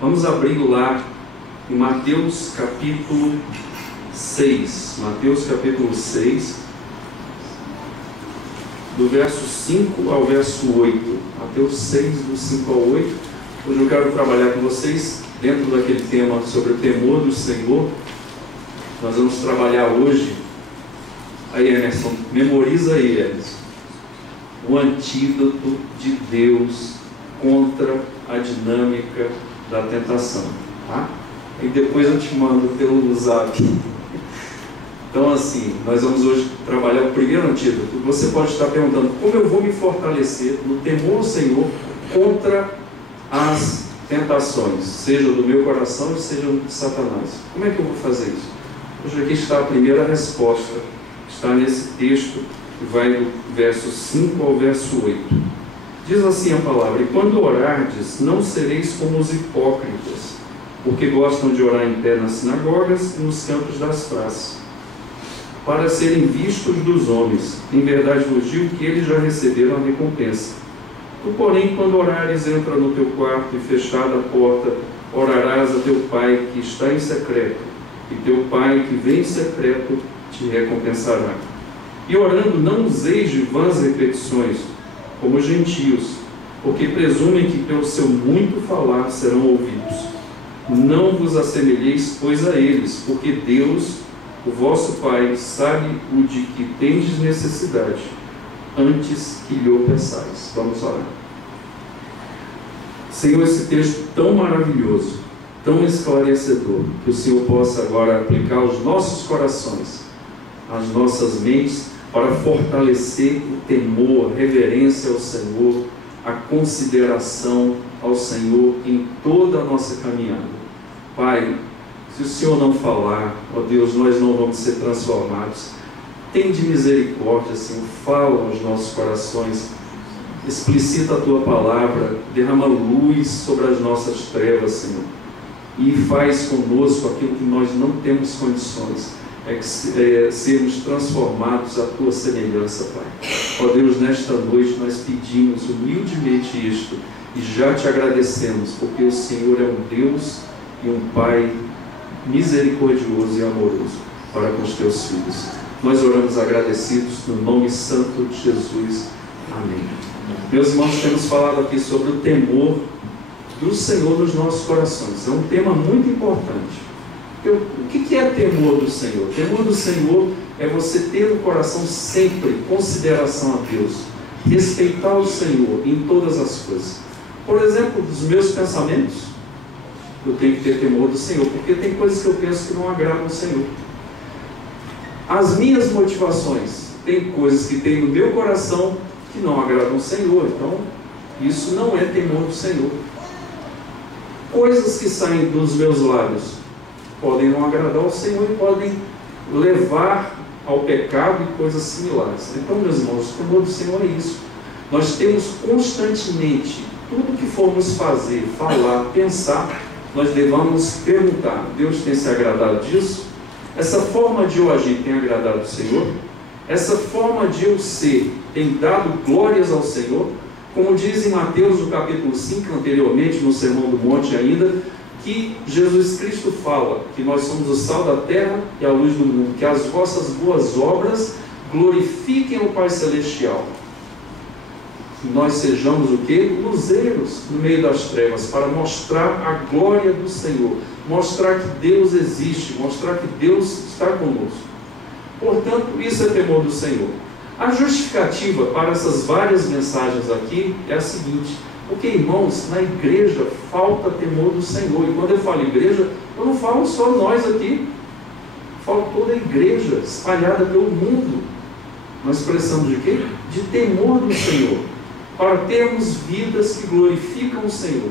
Vamos abrir lá em Mateus capítulo 6. Mateus capítulo 6, do verso 5 ao verso 8. Mateus 6, do 5 ao 8. Hoje eu quero trabalhar com vocês dentro daquele tema sobre o temor do Senhor. Nós vamos trabalhar hoje. Aí, Emerson, memoriza aí, Emerson. O antídoto de Deus contra a dinâmica da tentação, tá? E depois eu te mando pelo zap. Então, assim, nós vamos hoje trabalhar o primeiro antídoto. Você pode estar perguntando: como eu vou me fortalecer no temor ao Senhor contra as tentações, seja do meu coração, seja de Satanás? Como é que eu vou fazer isso? Hoje aqui está a primeira resposta, está nesse texto que vai do verso 5 ao verso 8. Diz assim a palavra: e quando orardes, não sereis como os hipócritas, porque gostam de orar em pé nas sinagogas e nos campos das praças, para serem vistos dos homens. Em verdade vos digo que eles já receberam a recompensa. Tu, porém, quando orares, entra no teu quarto e, fechada a porta, orarás a teu Pai que está em secreto, e teu Pai que vem em secreto te recompensará. E orando, não useis de vãs repetições, como os gentios, porque presumem que pelo seu muito falar serão ouvidos. Não vos assemelheis, pois, a eles, porque Deus, o vosso Pai, sabe o de que tendes necessidade, antes que lhe o peçais. Vamos orar. Senhor, esse texto tão maravilhoso, tão esclarecedor, que o Senhor possa agora aplicar aos nossos corações, às nossas mentes, para fortalecer o temor, a reverência ao Senhor, a consideração ao Senhor em toda a nossa caminhada. Pai, se o Senhor não falar, ó Deus, nós não vamos ser transformados. Tende misericórdia, Senhor, fala aos nossos corações, explicita a Tua palavra, derrama luz sobre as nossas trevas, Senhor, e faz conosco aquilo que nós não temos condições, sermos transformados à Tua semelhança, Pai. Ó Deus, nesta noite nós pedimos humildemente isto, e já Te agradecemos, porque o Senhor é um Deus e um Pai misericordioso e amoroso para com os Teus filhos. Nós oramos agradecidos no nome santo de Jesus. Amém. Meus irmãos, temos falado aqui sobre o temor do Senhor nos nossos corações. É um tema muito importante. O que é temor do Senhor? Temor do Senhor é você ter no coração sempre consideração a Deus, respeitar o Senhor em todas as coisas. Por exemplo, dos meus pensamentos, eu tenho que ter temor do Senhor, porque tem coisas que eu penso que não agradam ao Senhor. As minhas motivações, tem coisas que tem no meu coração que não agradam ao Senhor. Então, isso não é temor do Senhor. Coisas que saem dos meus lábios podem não agradar ao Senhor e podem levar ao pecado e coisas similares. Então, meus irmãos, o temor do Senhor é isso. Nós temos constantemente, tudo que formos fazer, falar, pensar, nós devemos perguntar: Deus tem se agradado disso? Essa forma de eu agir tem agradado ao Senhor? Essa forma de eu ser tem dado glórias ao Senhor? Como diz em Mateus, no capítulo 5, anteriormente, no Sermão do Monte ainda, que Jesus Cristo fala que nós somos o sal da terra e a luz do mundo, que as vossas boas obras glorifiquem o Pai Celestial. Que nós sejamos o quê? Luzeiros no meio das trevas, para mostrar a glória do Senhor, mostrar que Deus existe, mostrar que Deus está conosco. Portanto, isso é temor do Senhor. A justificativa para essas várias mensagens aqui é a seguinte: porque, irmãos, na igreja falta temor do Senhor. E quando eu falo igreja, eu não falo só nós aqui, falo toda a igreja espalhada pelo mundo. Nós precisamos de quê? De temor do Senhor, para termos vidas que glorificam o Senhor,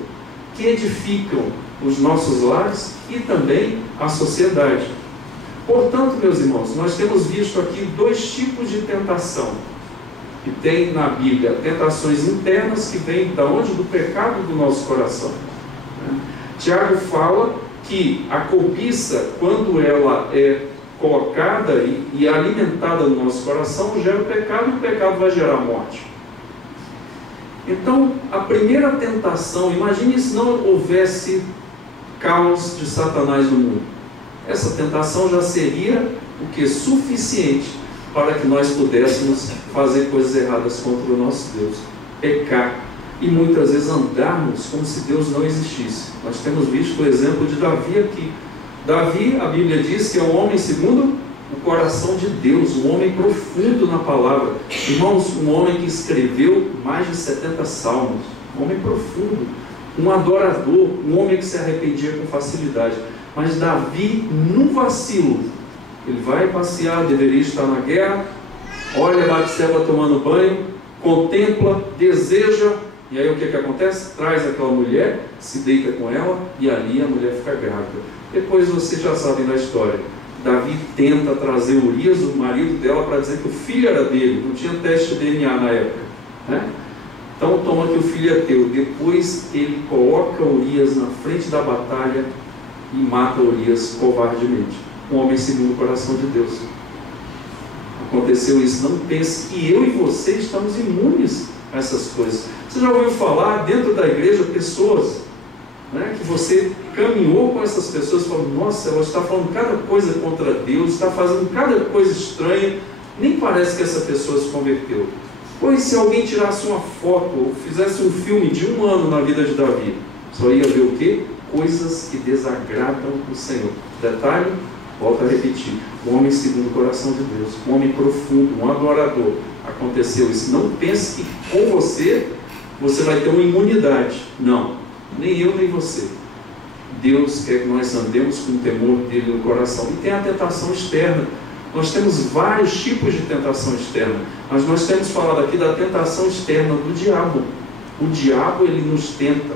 que edificam os nossos lares e também a sociedade. Portanto, meus irmãos, nós temos visto aqui dois tipos de tentação que tem na Bíblia: tentações internas, que vêm da onde? Do pecado do nosso coração. Tiago fala que a cobiça, quando ela é colocada e alimentada no nosso coração, gera o pecado, e o pecado vai gerar morte. Então, a primeira tentação, imagine se não houvesse caos de Satanás no mundo. Essa tentação já seria o que? Suficiente para que nós pudéssemos fazer coisas erradas contra o nosso Deus, pecar e muitas vezes andarmos como se Deus não existisse. Nós temos visto o exemplo de Davi aqui. Davi, a Bíblia diz que é um homem segundo o coração de Deus, um homem profundo na palavra. Irmãos, um homem que escreveu mais de 70 salmos, um homem profundo, um adorador, um homem que se arrependia com facilidade. Mas Davi, num vacilo, ele vai passear, deveria estar na guerra, olha Batseba tomando banho, contempla, deseja, e aí o que acontece? Traz aquela mulher, se deita com ela, e ali a mulher fica grávida. Depois vocês já sabem da história. Davi tenta trazer Urias, o marido dela, para dizer que o filho era dele. Não tinha teste de DNA na época, né? Então toma que o filho é teu. Depois ele coloca Urias na frente da batalha e mata Urias covardemente. Um homem segundo o coração de Deus. Aconteceu isso. Não pense que eu e você estamos imunes a essas coisas. Você já ouviu falar dentro da igreja pessoas, né, que você caminhou com essas pessoas e falou: nossa, ela está falando cada coisa contra Deus, está fazendo cada coisa estranha, nem parece que essa pessoa se converteu. Pois se alguém tirasse uma foto ou fizesse um filme de 1 ano na vida de Davi, só ia ver o quê? Coisas que desagradam o Senhor. Detalhe, volto a repetir, um homem segundo o coração de Deus, um homem profundo, um adorador. Aconteceu isso. Não pense que com você vai ter uma imunidade. Não, nem eu nem você. Deus quer que nós andemos com o temor dele no coração. E tem a tentação externa. Nós temos vários tipos de tentação externa, mas nós temos falado aqui da tentação externa do diabo. O diabo, ele nos tenta.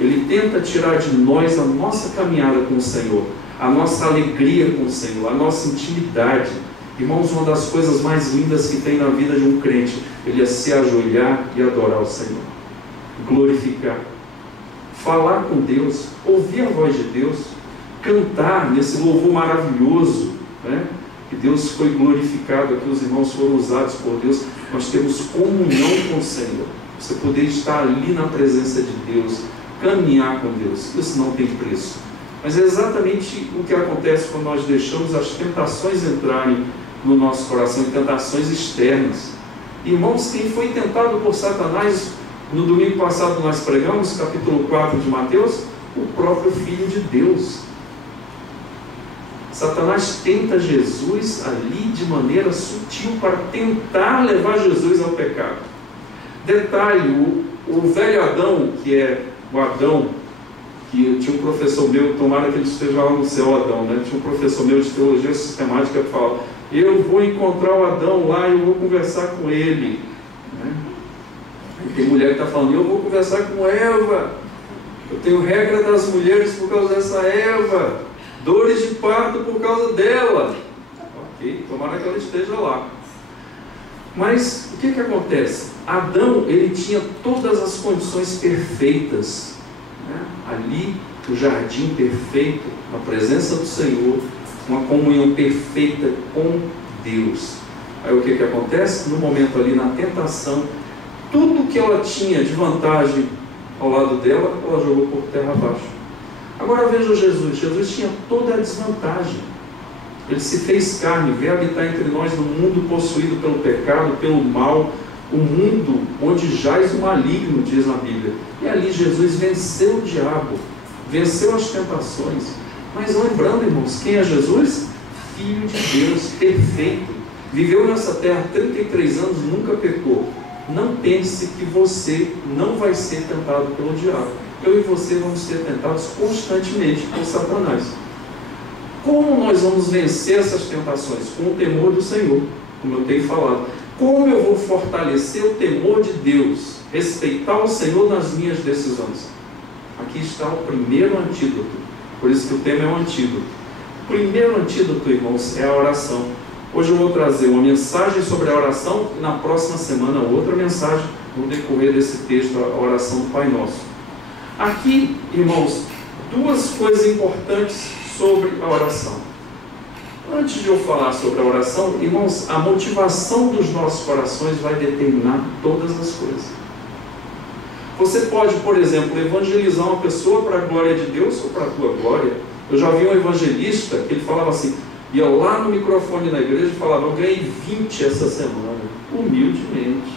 Ele tenta tirar de nós a nossa caminhada com o Senhor, a nossa alegria com o Senhor, a nossa intimidade. Irmãos, uma das coisas mais lindas que tem na vida de um crente, ele é se ajoelhar e adorar o Senhor, glorificar, falar com Deus, ouvir a voz de Deus, cantar nesse louvor maravilhoso, né? Que Deus foi glorificado aqui, os irmãos foram usados por Deus. Nós temos comunhão com o Senhor. Você poder estar ali na presença de Deus, caminhar com Deus, isso não tem preço. Mas é exatamente o que acontece quando nós deixamos as tentações entrarem no nosso coração, tentações externas. Irmãos, quem foi tentado por Satanás, no domingo passado nós pregamos, capítulo 4 de Mateus, o próprio Filho de Deus. Satanás tenta Jesus ali de maneira sutil para tentar levar Jesus ao pecado. Detalhe, o velho Adão, que é o Adão, que tinha um professor meu, tomara que ele esteja lá no céu, Adão, né? Tinha um professor meu de teologia sistemática que fala: eu vou encontrar o Adão lá e eu vou conversar com ele, né? E tem mulher que está falando: eu vou conversar com Eva, eu tenho regra das mulheres por causa dessa Eva, dores de parto por causa dela. Ok, tomara que ela esteja lá. Mas o que acontece? Adão, ele tinha todas as condições perfeitas, né? Ali, o jardim perfeito, a presença do Senhor, uma comunhão perfeita com Deus. Aí o que acontece? No momento ali, na tentação, tudo que ela tinha de vantagem ao lado dela, ela jogou por terra abaixo. Agora veja Jesus. Jesus tinha toda a desvantagem. Ele se fez carne, veio habitar entre nós no mundo possuído pelo pecado, pelo mal, o mundo onde jaz o maligno, diz na Bíblia. E ali Jesus venceu o diabo, venceu as tentações. Mas lembrando, irmãos, quem é Jesus? Filho de Deus, perfeito. Viveu nessa terra 33 anos, nunca pecou. Não pense que você não vai ser tentado pelo diabo. Eu e você vamos ser tentados constantemente por Satanás. Como nós vamos vencer essas tentações? Com o temor do Senhor, como eu tenho falado. Como eu vou fortalecer o temor de Deus? Respeitar o Senhor nas minhas decisões. Aqui está o primeiro antídoto. Por isso que o tema é um antídoto. O primeiro antídoto, irmãos, é a oração. Hoje eu vou trazer uma mensagem sobre a oração e na próxima semana outra mensagem no decorrer desse texto, a oração do Pai Nosso. Aqui, irmãos, duas coisas importantes sobre a oração. Antes de eu falar sobre a oração, irmãos, a motivação dos nossos corações vai determinar todas as coisas. Você pode, por exemplo, evangelizar uma pessoa para a glória de Deus ou para a tua glória. Eu já vi um evangelista que ele falava assim, ia lá no microfone na igreja e falava, eu ganhei 20 essa semana, humildemente.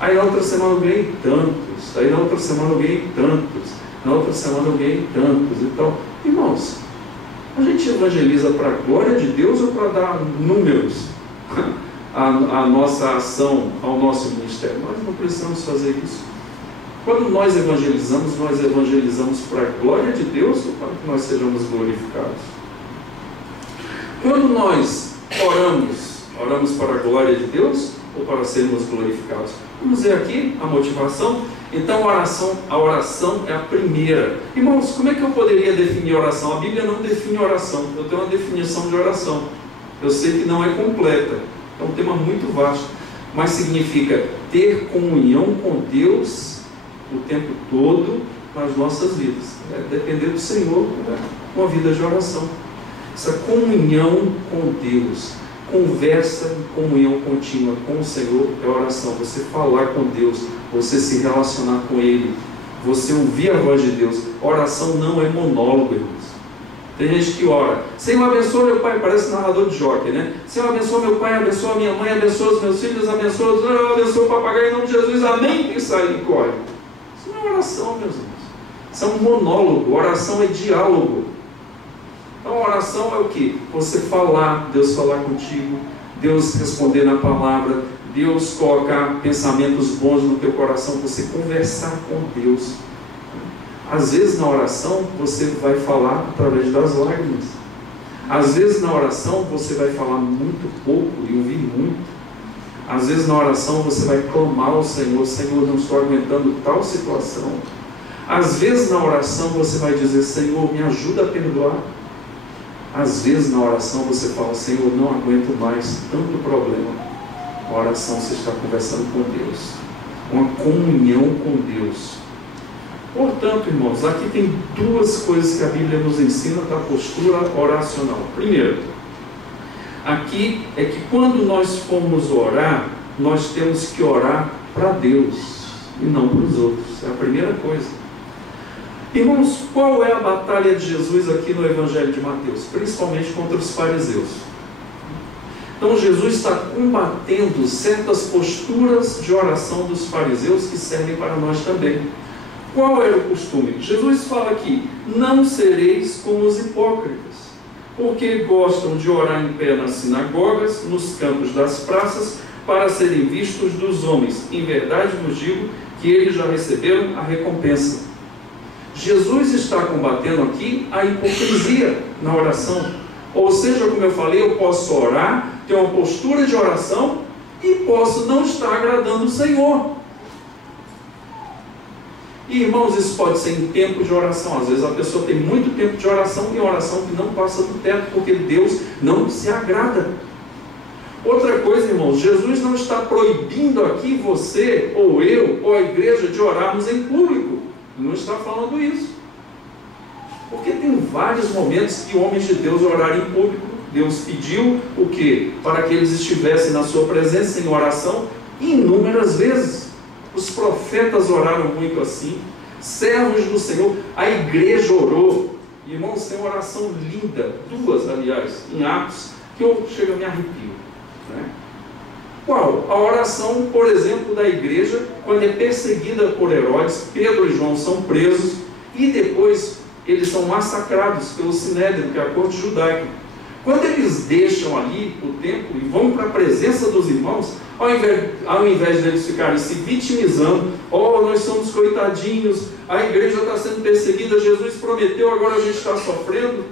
Aí na outra semana eu ganhei tantos, aí na outra semana eu ganhei tantos, na outra semana eu ganhei tantos. Então, irmãos, a gente evangeliza para a glória de Deus ou para dar números à nossa ação, ao nosso ministério? Nós não precisamos fazer isso. Quando nós evangelizamos para a glória de Deus ou para que nós sejamos glorificados? Quando nós oramos para a glória de Deus ou para sermos glorificados? Vamos ver aqui a motivação. Então a oração é a primeira. Irmãos, como é que eu poderia definir oração? A Bíblia não define oração. Eu tenho uma definição de oração. Eu sei que não é completa. É um tema muito vasto. Mas significa ter comunhão com Deus o tempo todo nas nossas vidas. Depender do Senhor, uma vida de oração. Essa comunhão com Deus, conversa e comunhão contínua com o Senhor é oração. Você falar com Deus, você se relacionar com Ele, você ouvir a voz de Deus. Oração não é monólogo, irmãos. Tem gente que ora, Senhor abençoa meu pai, parece narrador de jockey, né? Senhor abençoa meu pai, abençoa minha mãe, abençoa os meus filhos, abençoa o papagaio em nome de Jesus, amém, e sai e corre. Isso não é oração, meus irmãos. Isso é um monólogo. Oração é diálogo. Então, oração é o que? Você falar, Deus falar contigo, Deus responder na palavra, Deus colocar pensamentos bons no teu coração, você conversar com Deus. Às vezes na oração você vai falar através das lágrimas. Às vezes na oração você vai falar muito pouco e ouvir muito. Às vezes na oração você vai clamar ao Senhor, Senhor, não estou aguentando tal situação. Às vezes na oração você vai dizer, Senhor, me ajuda a perdoar. Às vezes na oração você fala, Senhor, não aguento mais tanto problema. Na oração você está conversando com Deus. Uma comunhão com Deus. Portanto, irmãos, aqui tem duas coisas que a Bíblia nos ensina da postura oracional. Primeiro, aqui é que quando nós formos orar, nós temos que orar para Deus e não para os outros. É a primeira coisa. Irmãos, qual é a batalha de Jesus aqui no Evangelho de Mateus? Principalmente contra os fariseus. Então Jesus está combatendo certas posturas de oração dos fariseus que servem para nós também. Qual era o costume? Jesus fala aqui, não sereis como os hipócritas, porque gostam de orar em pé nas sinagogas, nos campos das praças, para serem vistos dos homens. Em verdade vos digo que eles já receberam a recompensa. Jesus está combatendo aqui a hipocrisia na oração. Ou seja, como eu falei, eu posso orar, ter uma postura de oração e posso não estar agradando o Senhor. E, irmãos, isso pode ser em tempo de oração. Às vezes a pessoa tem muito tempo de oração e oração que não passa do teto, porque Deus não se agrada. Outra coisa, irmãos, Jesus não está proibindo aqui você, ou eu, ou a igreja de orarmos em público. Não está falando isso. Porque tem vários momentos que homens de Deus oraram em público. Deus pediu o quê? Para que eles estivessem na sua presença em oração inúmeras vezes. Os profetas oraram muito assim. Servos do Senhor, a igreja orou. Irmãos, tem uma oração linda, duas, aliás, em Atos, que eu chego a me arrepio. Né? Qual? A oração, por exemplo, da igreja, quando é perseguida por Herodes, Pedro e João são presos e depois eles são massacrados pelo Sinédrio, que é a corte judaica. Quando eles deixam ali o templo e vão para a presença dos irmãos, ao invés deles ficarem se vitimizando, nós somos coitadinhos, a igreja está sendo perseguida, Jesus prometeu, agora a gente está sofrendo.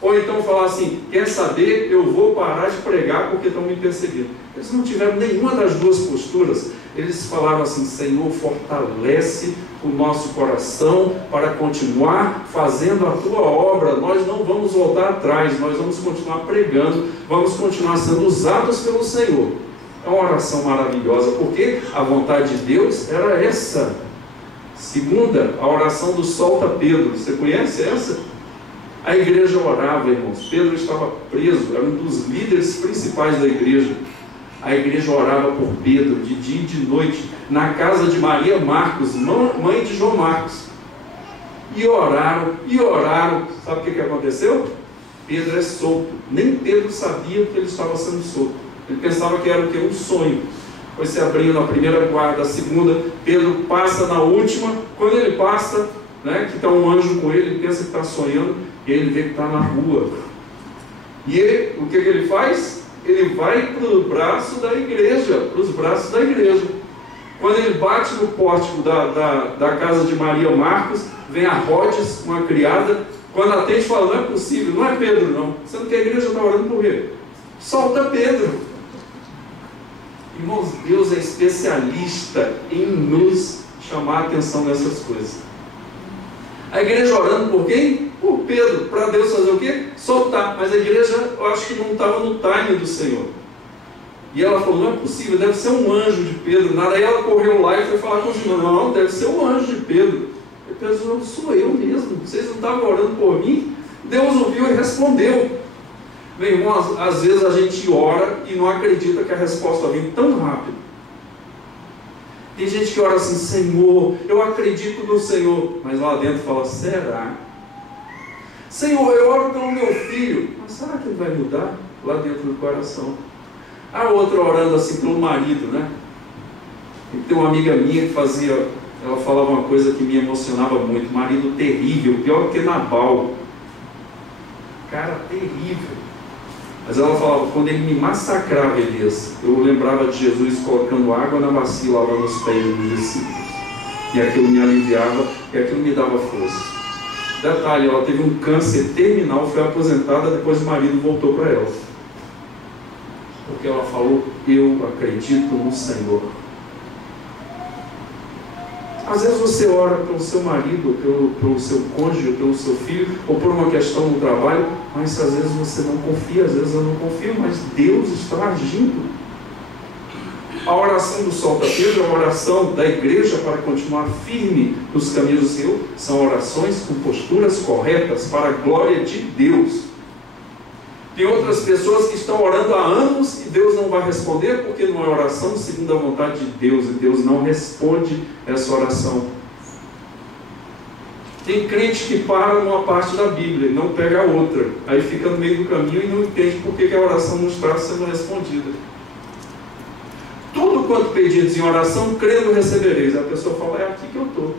Ou então falar assim, quer saber, eu vou parar de pregar porque estão me perseguindo. Eles não tiveram nenhuma das duas posturas. Eles falaram assim, Senhor, fortalece o nosso coração para continuar fazendo a tua obra. Nós não vamos voltar atrás, nós vamos continuar pregando, vamos continuar sendo usados pelo Senhor. É uma oração maravilhosa, porque a vontade de Deus era essa. Segunda, a oração do solta Pedro. Você conhece essa? A igreja orava, irmãos. Pedro estava preso, era um dos líderes principais da igreja. A igreja orava por Pedro de dia e de noite, na casa de Maria Marcos, mãe de João Marcos. E oraram, e oraram. Sabe o que aconteceu? Pedro é solto. Nem Pedro sabia que ele estava sendo solto. Ele pensava que era o quê? Um sonho. Foi se abrindo a primeira guarda, a segunda, Pedro passa na última. Quando ele passa, né, que está um anjo com ele, ele pensa que está sonhando, e ele vê que está na rua. E ele, o que ele faz? Ele vai para o braço da igreja, para os braços da igreja. Quando ele bate no pórtico da casa de Maria Marcos, vem a Rhodes, uma criada. Quando atende, fala: não é possível, não é Pedro não, sendo que a igreja está orando por ele. Solta Pedro. Irmãos, Deus é especialista em nos chamar a atenção nessas coisas. A igreja orando por quem? Por Pedro, para Deus fazer o quê? Soltar. Mas a igreja, eu acho que não estava no time do Senhor. E ela falou: não é possível, deve ser um anjo de Pedro. Nada. Aí ela correu lá e foi falar com os irmãos: não, deve ser um anjo de Pedro. E Pedro falou: não, sou eu mesmo, vocês não estavam orando por mim? Deus ouviu e respondeu. Meu irmão, às vezes a gente ora e não acredita que a resposta vem tão rápido. Tem gente que ora assim: Senhor, eu acredito no Senhor, mas lá dentro fala: será? Senhor, eu oro pelo meu filho, mas será que ele vai mudar? Lá dentro do coração. A outra orando assim pelo marido, né? E tem uma amiga minha que fazia, ela falava uma coisa que me emocionava muito: marido terrível, pior que Nabal. Cara terrível. Mas ela falava: quando ele me massacrava, Elias, eu lembrava de Jesus colocando água na bacia, lavando os pés dos discípulos. E aquilo me aliviava, e aquilo me dava força. Detalhe, ela teve um câncer terminal, foi aposentada, depois o marido voltou para ela. Porque ela falou: eu acredito no Senhor. Às vezes você ora pelo seu marido, pelo seu cônjuge, pelo seu filho, ou por uma questão no trabalho, mas às vezes você não confia, às vezes eu não confio, mas Deus está agindo. A oração do Solta Pedro é uma oração da igreja para continuar firme nos caminhos do Senhor. São orações com posturas corretas para a glória de Deus. Tem outras pessoas que estão orando há anos e Deus não vai responder porque não é oração segundo a vontade de Deus, e Deus não responde essa oração. Tem crente que para numa parte da Bíblia e não pega a outra, aí fica no meio do caminho e não entende por que a oração não está sendo respondida. Tudo quanto pedidos em oração, crendo recebereis. A pessoa fala: é aqui que eu estou.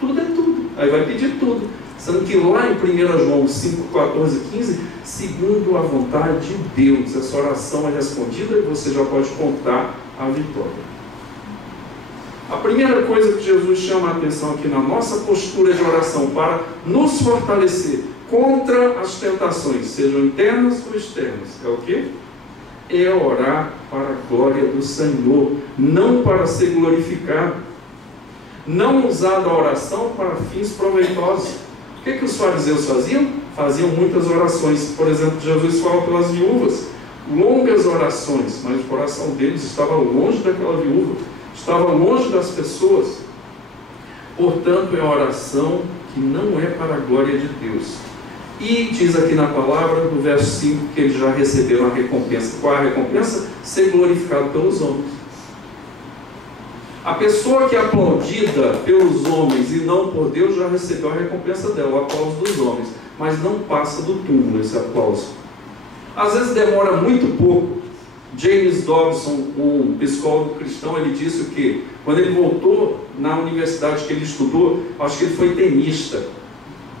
Tudo é tudo. Aí vai pedir tudo. Sendo que lá em 1 João 5, 14 e 15, segundo a vontade de Deus, essa oração é respondida e você já pode contar a vitória. A primeira coisa que Jesus chama a atenção aqui na nossa postura de oração para nos fortalecer contra as tentações, sejam internas ou externas, é o quê? É orar para a glória do Senhor, não para ser glorificado. Não usar a oração para fins proveitosos. O que os fariseus faziam? Faziam muitas orações. Por exemplo, Jesus fala pelas viúvas, longas orações, mas o coração deles estava longe daquela viúva, estava longe das pessoas. Portanto, é a oração que não é para a glória de Deus. E diz aqui na palavra, no verso 5, que eles já receberam a recompensa. Qual é a recompensa? Ser glorificado pelos homens. A pessoa que é aplaudida pelos homens e não por Deus já recebeu a recompensa dela, o aplauso dos homens, mas não passa do túmulo esse aplauso. Às vezes demora muito pouco. James Dobson, um psicólogo cristão, ele disse que quando ele voltou na universidade que ele estudou, acho que ele foi tenista,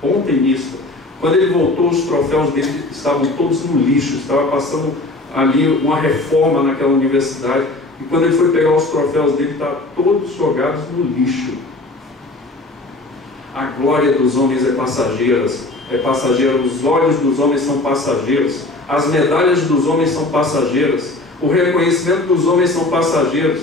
bom tenista. Quando ele voltou, os troféus dele estavam todos no lixo, estava passando ali uma reforma naquela universidade. E quando ele foi pegar os troféus dele, estavam todos jogados no lixo. A glória dos homens é passageira, os olhos dos homens são passageiros, as medalhas dos homens são passageiras, o reconhecimento dos homens são passageiros.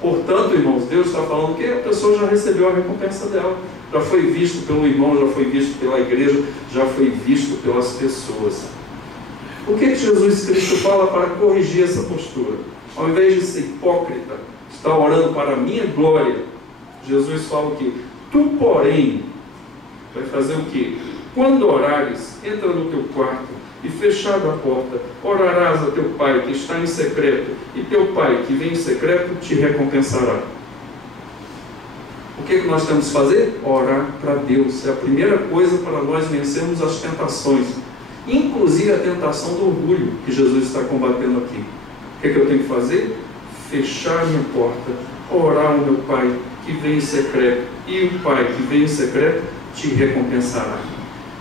Portanto, irmãos, Deus está falando que a pessoa já recebeu a recompensa dela, já foi visto pelo irmão, já foi visto pela igreja, já foi visto pelas pessoas. O que Jesus Cristo fala para corrigir essa postura? Ao invés de ser hipócrita, está orando para a minha glória, Jesus fala o quê? Tu, porém, vai fazer o quê? Quando orares, entra no teu quarto e fechada a porta, orarás a teu pai que está em secreto, e teu pai que vem em secreto te recompensará. O que nós temos que fazer? Orar para Deus. É a primeira coisa para nós vencermos as tentações, inclusive a tentação do orgulho, que Jesus está combatendo aqui. O que eu tenho que fazer? Fechar a minha porta, orar ao meu pai que vem em secreto, e o pai que vem em secreto te recompensará.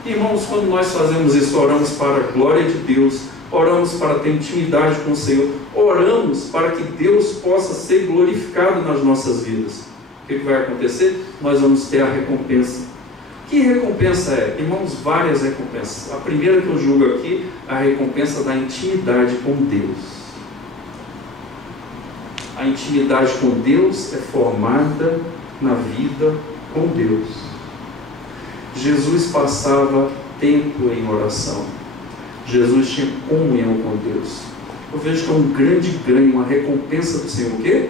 Irmãos, quando nós fazemos isso, oramos para a glória de Deus, oramos para ter intimidade com o Senhor, oramos para que Deus possa ser glorificado nas nossas vidas. O que vai acontecer? Nós vamos ter a recompensa. Que recompensa é? Irmãos, várias recompensas. A primeira que eu julgo aqui, a recompensa da intimidade com Deus. A intimidade com Deus é formada na vida com Deus. Jesus passava tempo em oração. Jesus tinha comunhão com Deus. Eu vejo que é um grande ganho, uma recompensa do Senhor. O quê?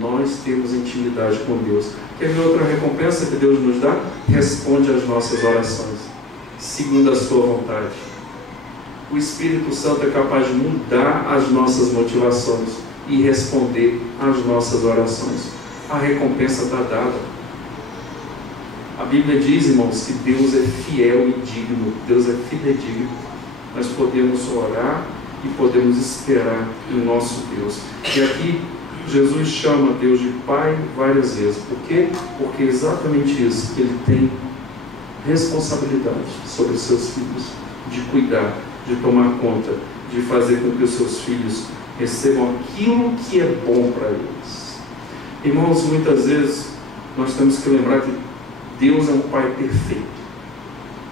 Nós temos intimidade com Deus. Quer ver outra recompensa que Deus nos dá? Responde às nossas orações, segundo a sua vontade. O Espírito Santo é capaz de mudar as nossas motivações e responder às nossas orações. A recompensa está dada. A Bíblia diz, irmãos, que Deus é fiel e digno. Deus é fidedigno. Nós podemos orar e podemos esperar em nosso Deus. E aqui Jesus chama Deus de Pai várias vezes. Por quê? Porque é exatamente isso. Ele tem responsabilidade sobre os seus filhos, de cuidar, de tomar conta, de fazer com que os seus filhos recebam aquilo que é bom para eles. Irmãos, muitas vezes nós temos que lembrar que Deus é um Pai perfeito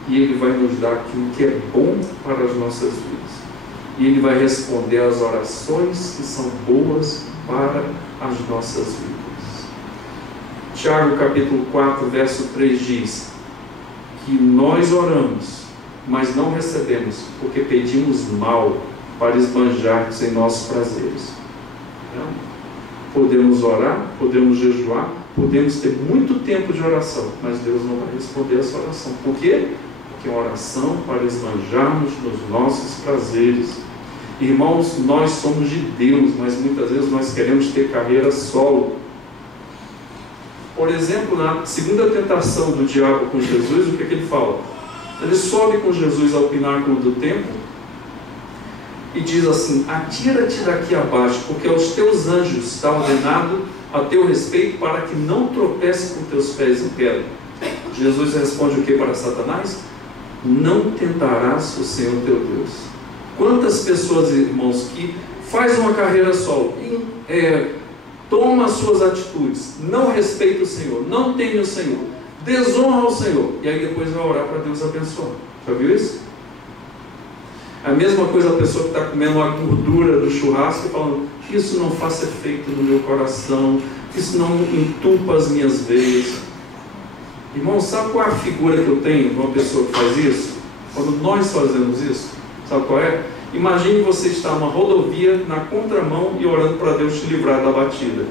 e Ele vai nos dar aquilo que é bom para as nossas vidas. E Ele vai responder às orações que são boas para as nossas vidas. Tiago capítulo 4, verso 3 diz que nós oramos, mas não recebemos, porque pedimos mal para esbanjar-nos em nossos prazeres. Então, podemos orar, podemos jejuar, podemos ter muito tempo de oração, mas Deus não vai responder essa oração. Por quê? Porque é uma oração para esbanjarmos nos nossos prazeres. Irmãos, nós somos de Deus, mas muitas vezes nós queremos ter carreira solo. Por exemplo, na segunda tentação do diabo com Jesus, o que ele fala? Ele sobe com Jesus ao pináculo do templo e diz assim: atira-te daqui abaixo, porque aos teus anjos está ordenado a teu respeito para que não tropece com teus pés em pedra. Jesus responde o que para Satanás? Não tentarás o Senhor teu Deus. Quantas pessoas, irmãos, que faz uma carreira solo, toma as suas atitudes, não respeita o Senhor, não teme o Senhor, desonra o Senhor, e aí depois vai orar para Deus abençoar. Já viu isso? A mesma coisa a pessoa que está comendo a gordura do churrasco e falando: isso não faça efeito no meu coração, isso não entupa as minhas veias. Irmão, sabe qual é a figura que eu tenho de uma pessoa que faz isso? Quando nós fazemos isso, sabe qual é? Imagine você estar numa rodovia, na contramão, e orando para Deus te livrar da batida.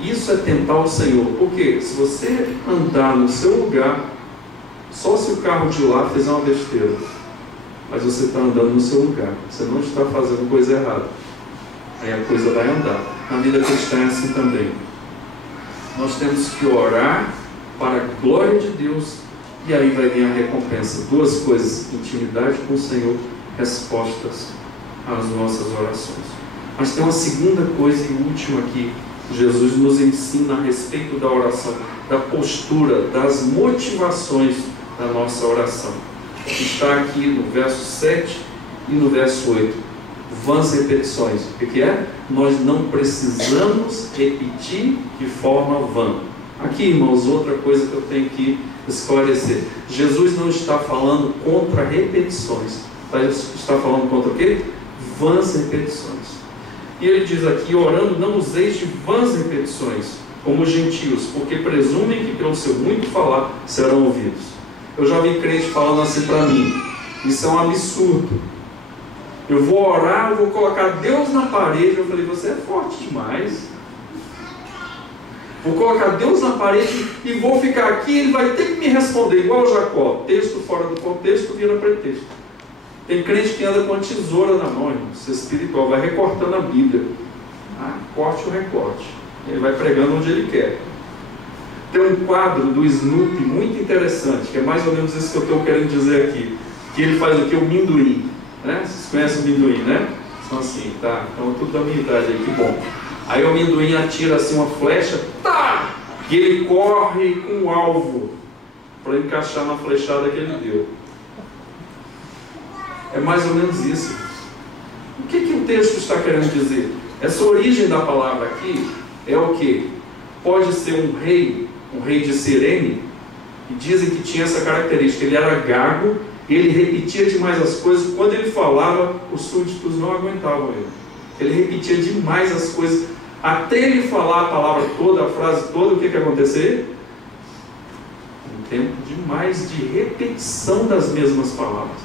Isso é tentar o Senhor. Por quê? Se você andar no seu lugar, só se o carro de lá fizer uma besteira, mas você está andando no seu lugar, você não está fazendo coisa errada, aí a coisa vai andar. Na vida cristã é assim também. Nós temos que orar para a glória de Deus, e aí vai vir a recompensa. Duas coisas: intimidade com o Senhor, respostas às nossas orações. Mas tem uma segunda coisa e última aqui. Jesus nos ensina a respeito da oração, da postura, das motivações da nossa oração. Está aqui no verso 7 e no verso 8. Vãs repetições. O que é? Nós não precisamos repetir de forma vã. Aqui, irmãos, outra coisa que eu tenho que esclarecer. Jesus não está falando contra repetições. Está falando contra o quê? Vãs repetições. E ele diz aqui: orando, não useis de vãs repetições, como os gentios, porque presumem que pelo seu muito falar serão ouvidos. Eu já vi crente falando assim para mim: isso é um absurdo. Eu vou orar, eu vou colocar Deus na parede. Eu falei: você é forte demais. Vou colocar Deus na parede e vou ficar aqui, ele vai ter que me responder, igual Jacó. Texto fora do contexto vira pretexto. Tem crente que anda com a tesoura na mão, irmão, isso é espiritual, vai recortando a Bíblia. Corte o recorte. Ele vai pregando onde ele quer. Tem um quadro do Snoopy muito interessante, que é mais ou menos isso que eu estou querendo dizer aqui. Que ele faz o que? O minduim. Né? Vocês conhecem o minduim, né? São assim, tá? Então tudo da minha idade aí, que bom. Aí o amendoim atira assim uma flecha, tá! E ele corre com o alvo para encaixar na flechada que ele deu. É mais ou menos isso. O que o texto está querendo dizer? Essa origem da palavra aqui é o que? Pode ser um rei de Cirene, e dizem que tinha essa característica, ele era gago, ele repetia demais as coisas, quando ele falava, os súditos não aguentavam ele. Ele repetia demais as coisas, até ele falar a palavra toda, a frase toda, o que acontecia? Um tempo demais de repetição das mesmas palavras.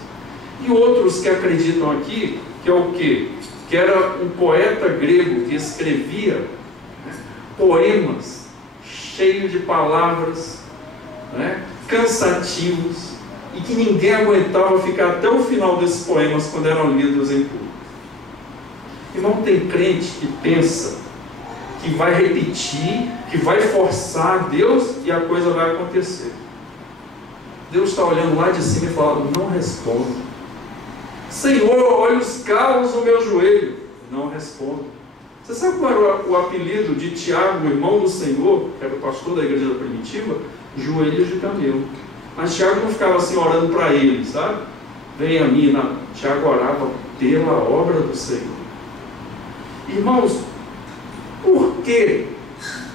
E outros que acreditam aqui, que é o quê? Que era um poeta grego que escrevia poemas cheios de palavras, cansativos, e que ninguém aguentava ficar até o final desses poemas quando eram lidos em público. Irmão, tem crente que pensa que vai repetir, que vai forçar Deus e a coisa vai acontecer. Deus está olhando lá de cima e falando, não responda. Senhor, olha os calos no meu joelho. Não responda. Você sabe qual era o apelido de Tiago, irmão do Senhor, que era o pastor da igreja primitiva? Joelhos de camelo. Mas Tiago não ficava assim orando para ele, sabe? Vem a mim, não. Tiago orava pela obra do Senhor. Irmãos, por que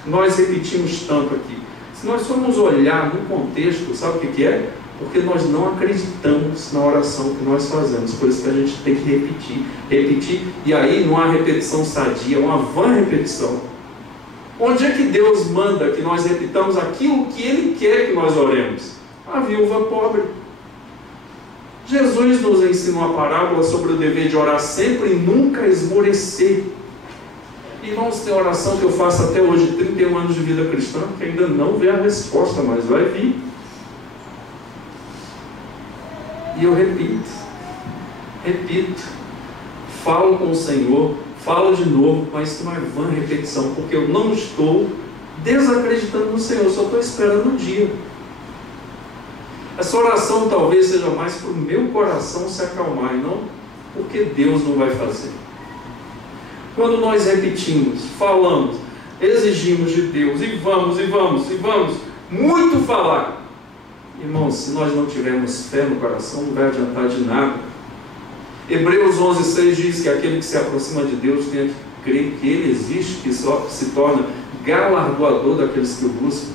nós repetimos tanto aqui? Se nós formos olhar no contexto, sabe o que é? Porque nós não acreditamos na oração que nós fazemos. Por isso que a gente tem que repetir. E aí não há repetição sadia, é uma vã repetição. Onde é que Deus manda que nós repitamos aquilo que Ele quer que nós oremos? A viúva pobre. Jesus nos ensinou uma parábola sobre o dever de orar sempre e nunca esmorecer. Irmãos, tem oração que eu faço até hoje, 31 anos de vida cristã, que ainda não vê a resposta, mas vai vir. E eu repito, falo com o Senhor, falo de novo, mas isso não é vã repetição, porque eu não estou desacreditando no Senhor, só estou esperando o dia. Essa oração talvez seja mais para o meu coração se acalmar, e não porque Deus não vai fazer. Quando nós repetimos, falamos, exigimos de Deus, e vamos, muito falar. Irmãos, se nós não tivermos fé no coração, não vai adiantar de nada. Hebreus 11:6 diz que aquele que se aproxima de Deus tem que crer que Ele existe, que só se torna galardoador daqueles que o buscam.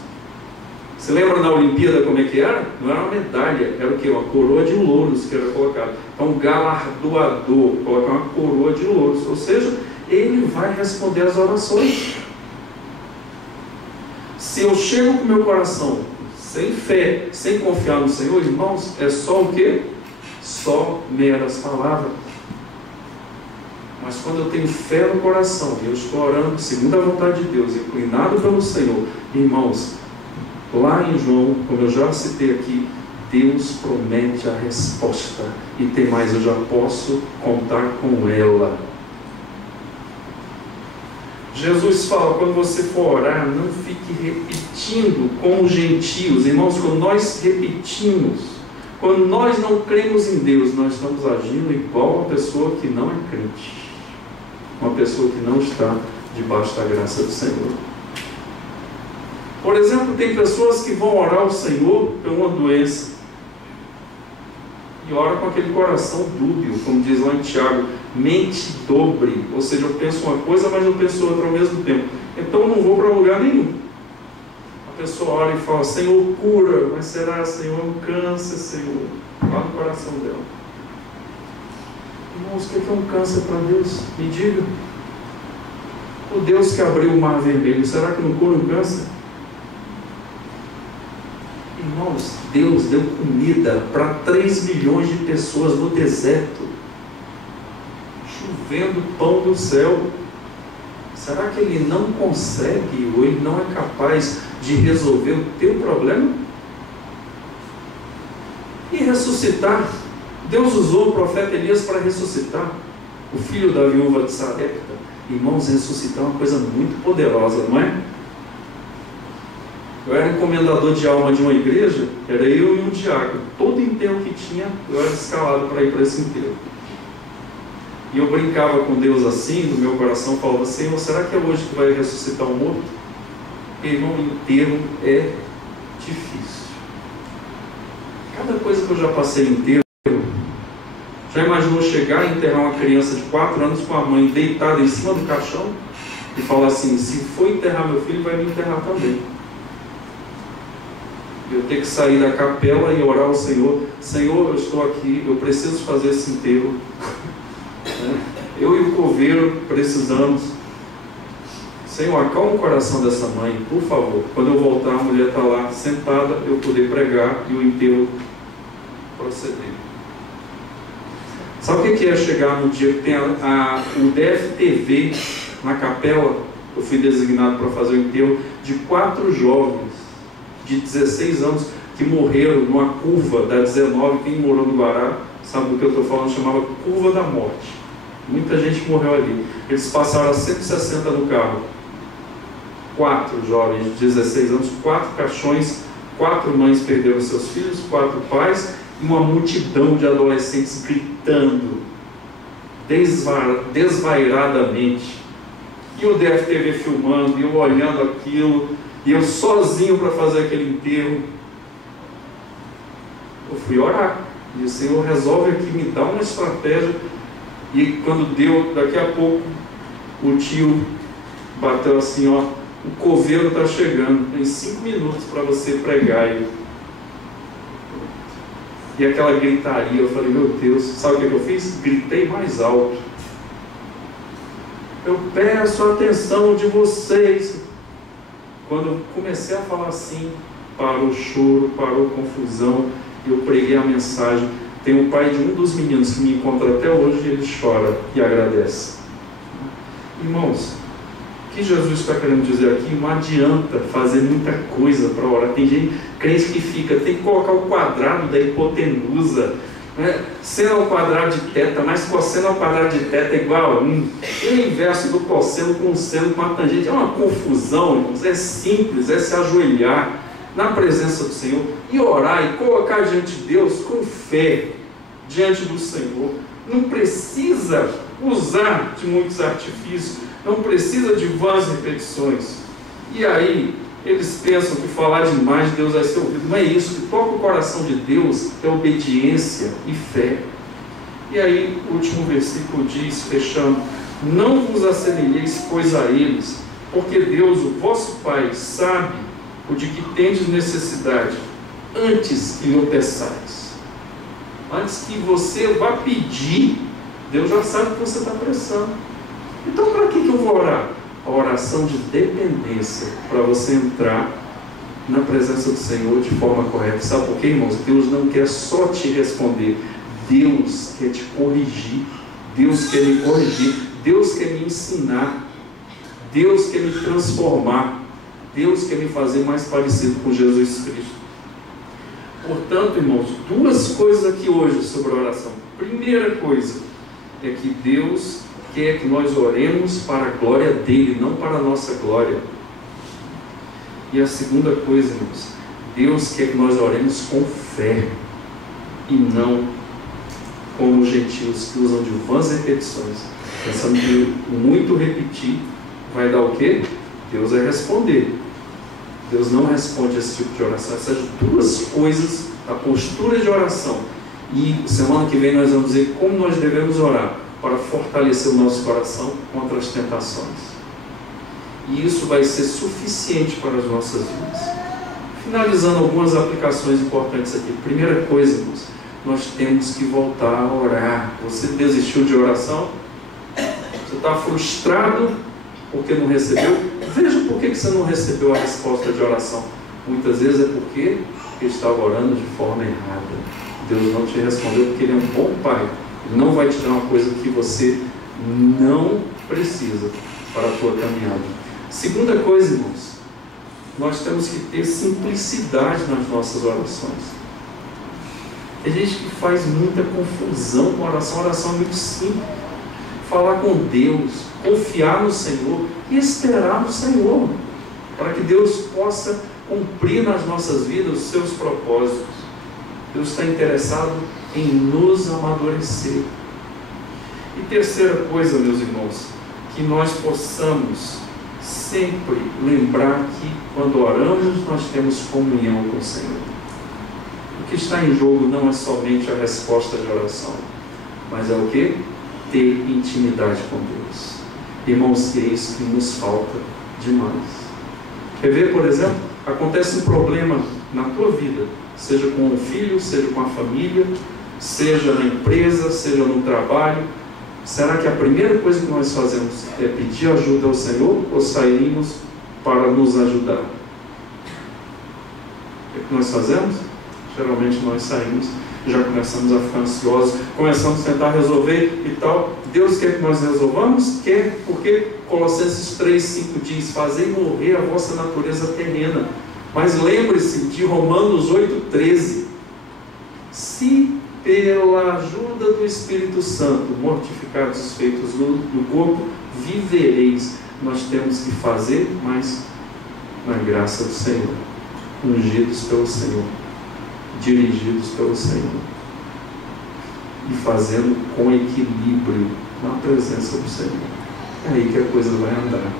Você lembra na Olimpíada como é que era? Não era uma medalha, era o quê? Uma coroa de louros que era colocada. Então, galardoador, colocar uma coroa de louros, ou seja, Ele vai responder as orações. Se eu chego com o meu coração sem fé, sem confiar no Senhor, irmãos, é só o quê? Só meras palavras. Mas quando eu tenho fé no coração e eu estou orando segundo a vontade de Deus, inclinado pelo Senhor, irmãos, lá em João, como eu já citei aqui, Deus promete a resposta. E tem mais, eu já posso contar com ela. Jesus fala, quando você for orar, não fique repetindo como os gentios. Irmãos, quando nós repetimos, quando nós não cremos em Deus, nós estamos agindo igual uma pessoa que não é crente. Uma pessoa que não está debaixo da graça do Senhor. Por exemplo, tem pessoas que vão orar ao Senhor por uma doença. E ora com aquele coração dúbio, como diz lá em Tiago, mente dobre, ou seja, eu penso uma coisa, mas eu penso outra ao mesmo tempo. Então eu não vou para lugar nenhum. A pessoa ora e fala, Senhor, cura, mas será, Senhor, um câncer, Senhor, lá no coração dela. Irmãos, o que é um câncer para Deus? Me diga. O Deus que abriu o mar vermelho, será que não cura um câncer? Irmãos, Deus deu comida para 3 milhões de pessoas no deserto, chovendo pão do céu. Será que ele não consegue ou ele não é capaz de resolver o teu problema? E ressuscitar? Deus usou o profeta Elias para ressuscitar o filho da viúva de Sarepta. Irmãos, ressuscitar é uma coisa muito poderosa, não é? Eu era encomendador de alma de uma igreja, era eu e um diácono. Todo enterro que tinha, eu era escalado para ir para esse enterro. E eu brincava com Deus assim, no meu coração, falava: Senhor, será que é hoje que vai ressuscitar um morto? Porque, irmão, enterro é difícil. Cada coisa que eu já passei em enterro, já imaginou chegar e enterrar uma criança de 4 anos com a mãe deitada em cima do caixão e falar assim: se for enterrar meu filho, vai me enterrar também. Eu ter que sair da capela e orar ao Senhor: Senhor, eu estou aqui, eu preciso fazer esse enterro. Eu e o coveiro precisamos. Senhor, acalma o coração dessa mãe, por favor. Quando eu voltar, a mulher está lá sentada, eu poder pregar e o enterro proceder. Sabe o que é chegar no dia que tem o DFTV na capela? Eu fui designado para fazer o enterro de 4 jovens de 16 anos que morreram numa curva da 19. Quem morou no Guará sabe do que eu estou falando, chamava Curva da Morte. Muita gente morreu ali. Eles passaram a 160 no carro. 4 jovens de 16 anos, 4 caixões, 4 mães perderam seus filhos, 4 pais, e uma multidão de adolescentes gritando desvairadamente. E o DFTV filmando, e eu olhando aquilo, e eu sozinho para fazer aquele enterro. Eu fui orar, e o Senhor resolve aqui, me dá uma estratégia. E quando deu, daqui a pouco, o tio bateu assim: ó, o coveiro está chegando, tem 5 minutos para você pregar. E aquela gritaria, eu falei: meu Deus, sabe o que eu fiz? Gritei mais alto: eu peço a atenção de vocês. Quando eu comecei a falar assim, parou o choro, parou a confusão, e eu preguei a mensagem. Tem o pai de um dos meninos que me encontra até hoje, e ele chora e agradece. Irmãos, o que Jesus está querendo dizer aqui? Não adianta fazer muita coisa para orar. Tem gente, crente que fica, tem que colocar o quadrado da hipotenusa, né? Seno ao quadrado de teta, mas cosseno ao quadrado de teta é igual a 1. E o inverso do cosseno com o seno com a tangente. É uma confusão, irmãos. É simples, é se ajoelhar na presença do Senhor e orar e colocar diante de Deus com fé diante do Senhor. Não precisa usar de muitos artifícios, não precisa de vãs repetições. E aí eles pensam que falar demais Deus vai ser ouvido. Não é isso. Que toca o coração de Deus é obediência e fé. E aí o último versículo diz, fechando: não vos assemelheis, pois, a eles, porque Deus, o vosso Pai, sabe o de que tendes necessidade, antes que lhe peçais. Antes que você vá pedir, Deus já sabe que você está precisando. Então, para que eu vou orar? A oração de dependência, para você entrar na presença do Senhor de forma correta. Sabe por quê, irmãos? Deus não quer só te responder, Deus quer te corrigir, Deus quer me corrigir, Deus quer me ensinar, Deus quer me transformar, Deus quer me fazer mais parecido com Jesus Cristo. Portanto, irmãos, 2 coisas aqui hoje sobre a oração. Primeira coisa é que Deus quer que nós oremos para a glória dele, não para a nossa glória. E a segunda coisa, irmãos, Deus quer que nós oremos com fé e não como os gentios que usam de vãs repetições, pensando que muito repetir vai dar o quê? Deus vai responder. Deus não responde esse tipo de oração. Essas 2 coisas, a postura de oração, e semana que vem nós vamos dizer como nós devemos orar para fortalecer o nosso coração contra as tentações. E isso vai ser suficiente para as nossas vidas. Finalizando algumas aplicações importantes aqui. Primeira coisa, irmãos, nós temos que voltar a orar. Você desistiu de oração? Você está frustrado porque não recebeu? Veja por que você não recebeu a resposta de oração. Muitas vezes é porque estava orando de forma errada. Deus não te respondeu porque Ele é um bom Pai. Ele não vai te dar uma coisa que você não precisa. para a tua caminhada. Segunda coisa, irmãos, nós temos que ter simplicidade nas nossas orações. Tem gente que faz muita confusão com a oração. A oração é muito simples. Falar com Deus, confiar no Senhor e esperar no Senhor, para que Deus possa cumprir nas nossas vidas os seus propósitos. Deus está interessado em nos amadurecer. E terceira coisa, meus irmãos, que nós possamos sempre lembrar que quando oramos nós temos comunhão com o Senhor. O que está em jogo não é somente a resposta de oração, mas é o quê? Ter intimidade com Deus. Irmãos, é isso que nos falta demais. Quer ver, por exemplo, acontece um problema na tua vida, seja com o filho, seja com a família, seja na empresa, seja no trabalho. Será que a primeira coisa que nós fazemos é pedir ajuda ao Senhor ou saímos para nos ajudar? O que nós fazemos? Geralmente nós saímos, já começamos a ficar ansiosos, começamos a tentar resolver e tal. Deus quer que nós resolvamos? Quer, porque Colossenses 3:5 diz: fazei morrer a vossa natureza terrena. Mas lembre-se de Romanos 8:13: se pela ajuda do Espírito Santo mortificados os feitos no corpo, vivereis. Nós temos que fazer, mas na graça do Senhor, ungidos pelo Senhor, dirigidos pelo Senhor, e fazendo com equilíbrio na presença do Senhor. É aí que a coisa vai andar.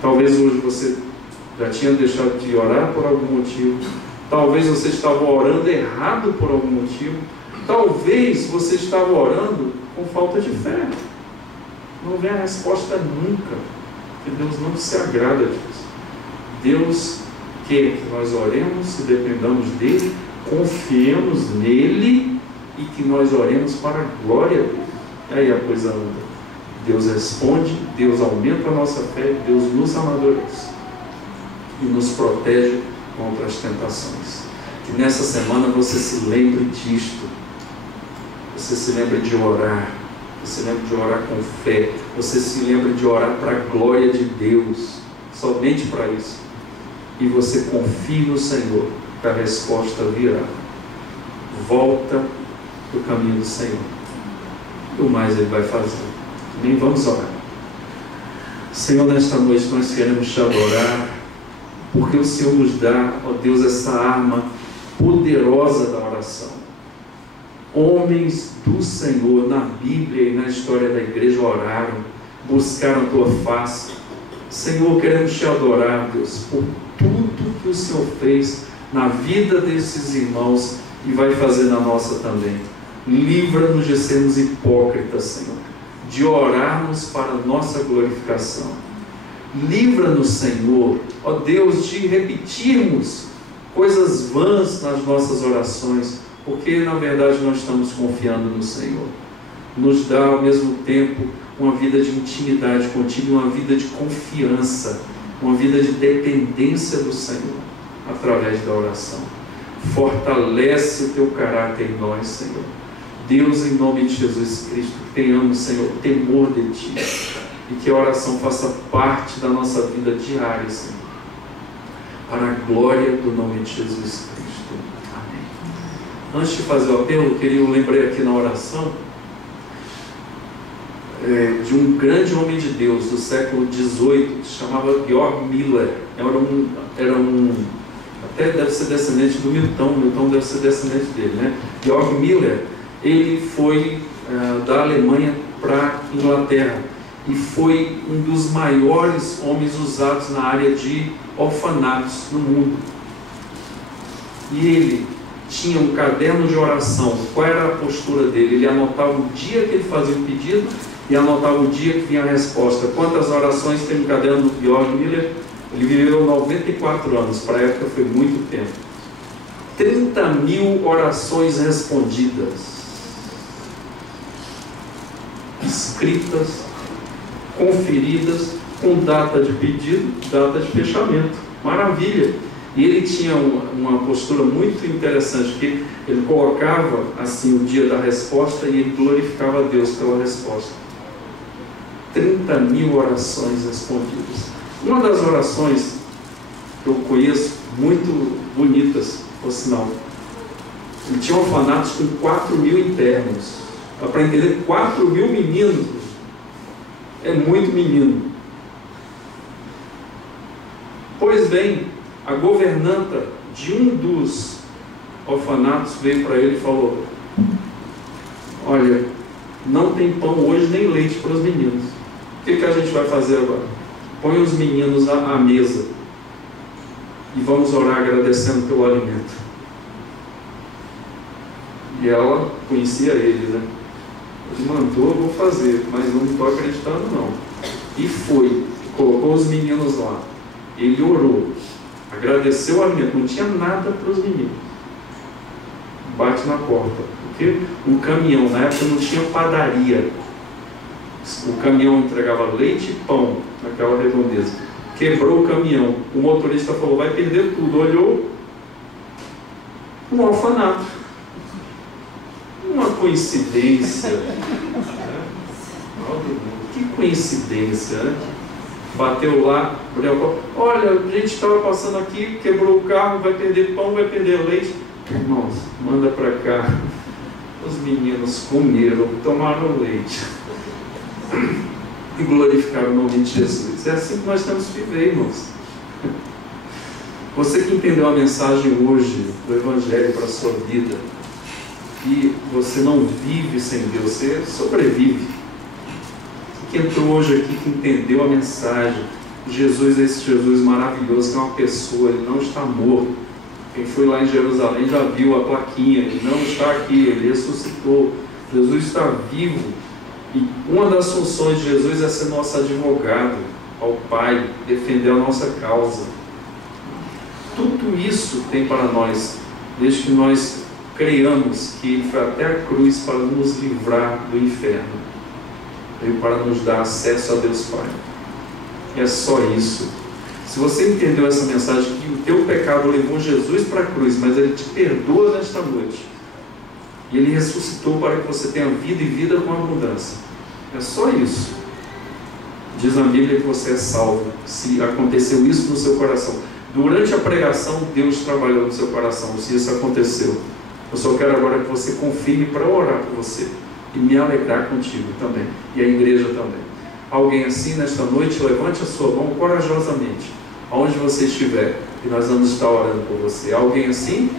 Talvez hoje você já tinha deixado de orar por algum motivo, talvez você estava orando errado por algum motivo, talvez você estava orando com falta de fé. Não vem a resposta nunca, porque Deus não se agrada disso. Deus quer que nós oremos e dependamos dele, confiemos nele e que nós oremos para a glória dele. Aí a coisa anda. Deus responde, Deus aumenta a nossa fé, Deus nos amadurece e nos protege contra as tentações. Que nessa semana você se lembre disto. Você se lembre de orar. Você se lembre de orar com fé. Você se lembre de orar para a glória de Deus. Somente para isso. E você confie no Senhor, que a resposta virá. Volta para o caminho do Senhor. E o mais Ele vai fazer. Amém? Vamos orar. Senhor, nesta noite nós queremos te adorar, porque o Senhor nos dá, ó Deus, essa arma poderosa da oração. Homens do Senhor na Bíblia e na história da igreja oraram, buscaram a tua face. Senhor, queremos te adorar, Deus, por tudo que o Senhor fez na vida desses irmãos e vai fazer na nossa também. Livra-nos de sermos hipócritas, Senhor, de orarmos para a nossa glorificação. Livra-nos, Senhor, ó Deus, de repetirmos coisas vãs nas nossas orações, porque na verdade nós estamos confiando no Senhor. Nos dá ao mesmo tempo uma vida de intimidade contigo, uma vida de confiança, uma vida de dependência do Senhor, através da oração. Fortalece o teu caráter em nós, Senhor. Deus, em nome de Jesus Cristo, que tenhamos, Senhor, temor de Ti, e que a oração faça parte da nossa vida diária, Senhor, para a glória do nome de Jesus Cristo. Amém. Antes de fazer o apelo, eu lembrei aqui na oração de um grande homem de Deus do século XVIII, que se chamava Georg Miller. Até deve ser descendente do Milton deve ser descendente dele, né? Georg Miller, ele foi da Alemanha para a Inglaterra e foi um dos maiores homens usados na área de orfanatos no mundo. E ele tinha um caderno de oração. Qual era a postura dele? Ele anotava o dia que ele fazia o pedido e anotava o dia que vinha a resposta. Quantas orações tem no caderno do Georg Miller? Ele viveu 94 anos, para a época foi muito tempo. 30.000 orações respondidas, escritas, conferidas, com data de pedido, data de fechamento. Maravilha! E ele tinha uma postura muito interessante, que ele colocava assim o dia da resposta e ele glorificava a Deus pela resposta. 30.000 orações respondidas. Uma das orações que eu conheço, muito bonitas, por sinal, ele tinha orfanatos com 4.000 internos. Para entender, 4.000 meninos é muito menino. Pois bem, a governanta de um dos orfanatos veio para ele e falou: olha, não tem pão hoje nem leite para os meninos. O que a gente vai fazer agora? Põe os meninos à mesa e vamos orar agradecendo pelo alimento. E ela conhecia ele, né? Ele mandou, eu vou fazer, mas não estou acreditando não. E foi, colocou os meninos lá. Ele orou, agradeceu o alimento, não tinha nada para os meninos. Bate na porta, porque um caminhão, na época não tinha padaria. O caminhão entregava leite e pão naquela redondeza. Quebrou o caminhão, o motorista falou: vai perder tudo. Olhou, um orfanato. Uma coincidência. Que coincidência, né? Bateu lá, olha, a gente estava passando aqui, quebrou o carro, vai perder pão, vai perder leite. Irmãos, manda para cá. Os meninos comeram, tomaram leite e glorificaram o nome de Jesus. É assim que nós temos que viver, irmãos. Você que entendeu a mensagem hoje do Evangelho para a sua vida, e você não vive sem Deus, você sobrevive. Que entrou hoje aqui, que entendeu a mensagem, Jesus é esse Jesus maravilhoso, que é uma pessoa, ele não está morto. Quem foi lá em Jerusalém já viu a plaquinha, ele não está aqui, ele ressuscitou. Jesus está vivo, e uma das funções de Jesus é ser nosso advogado ao Pai, defender a nossa causa. Tudo isso tem para nós, desde que nós creiamos que ele foi até a cruz para nos livrar do inferno, veio para nos dar acesso a Deus Pai. E é só isso. Se você entendeu essa mensagem, que o teu pecado levou Jesus para a cruz, mas ele te perdoa nesta noite, e ele ressuscitou para que você tenha vida e vida com abundância, é só isso. Diz a Bíblia que você é salvo, se aconteceu isso no seu coração. Durante a pregação, Deus trabalhou no seu coração, se isso aconteceu. Eu só quero agora que você confirme para orar por você e me alegrar contigo também, e a igreja também. Alguém assim nesta noite, levante a sua mão corajosamente, aonde você estiver, e nós vamos estar orando por você. Alguém assim?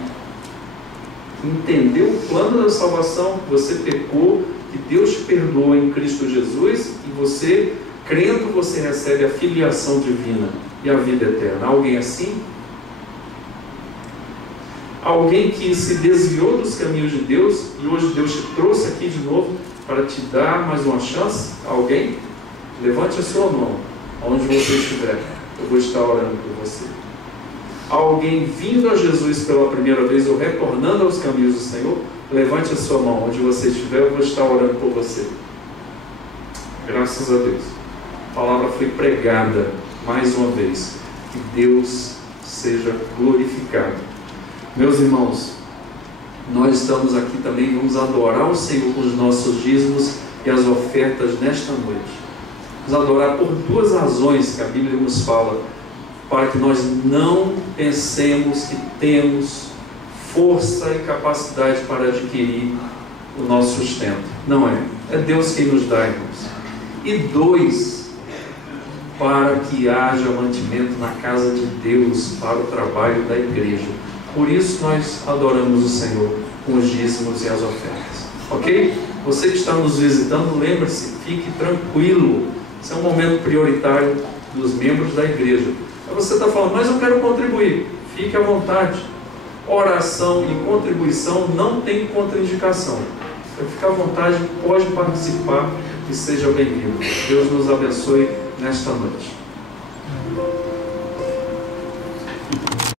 Entendeu o plano da salvação, que você pecou, que Deus te perdoa em Cristo Jesus, e você, crendo, você recebe a filiação divina e a vida eterna. Alguém assim? Alguém que se desviou dos caminhos de Deus e hoje Deus te trouxe aqui de novo para te dar mais uma chance? Alguém? Levante a sua mão, onde você estiver, eu vou estar orando por você. Alguém vindo a Jesus pela primeira vez ou retornando aos caminhos do Senhor? Levante a sua mão, onde você estiver, eu vou estar orando por você. Graças a Deus, a palavra foi pregada mais uma vez. Que Deus seja glorificado. Meus irmãos, nós estamos aqui também, vamos adorar o Senhor com os nossos dízimos e as ofertas nesta noite. Vamos adorar por duas razões que a Bíblia nos fala, para que nós não pensemos que temos força e capacidade para adquirir o nosso sustento. Não é. É Deus quem nos dá, irmãos. E dois, para que haja mantimento na casa de Deus para o trabalho da igreja. Por isso nós adoramos o Senhor com os dízimos e as ofertas. Ok? Você que está nos visitando, lembre-se, fique tranquilo. Esse é um momento prioritário dos membros da igreja. Aí você está falando, mas eu quero contribuir. Fique à vontade. Oração e contribuição não tem contraindicação. Então fique à vontade, pode participar e seja bem-vindo. Deus nos abençoe nesta noite.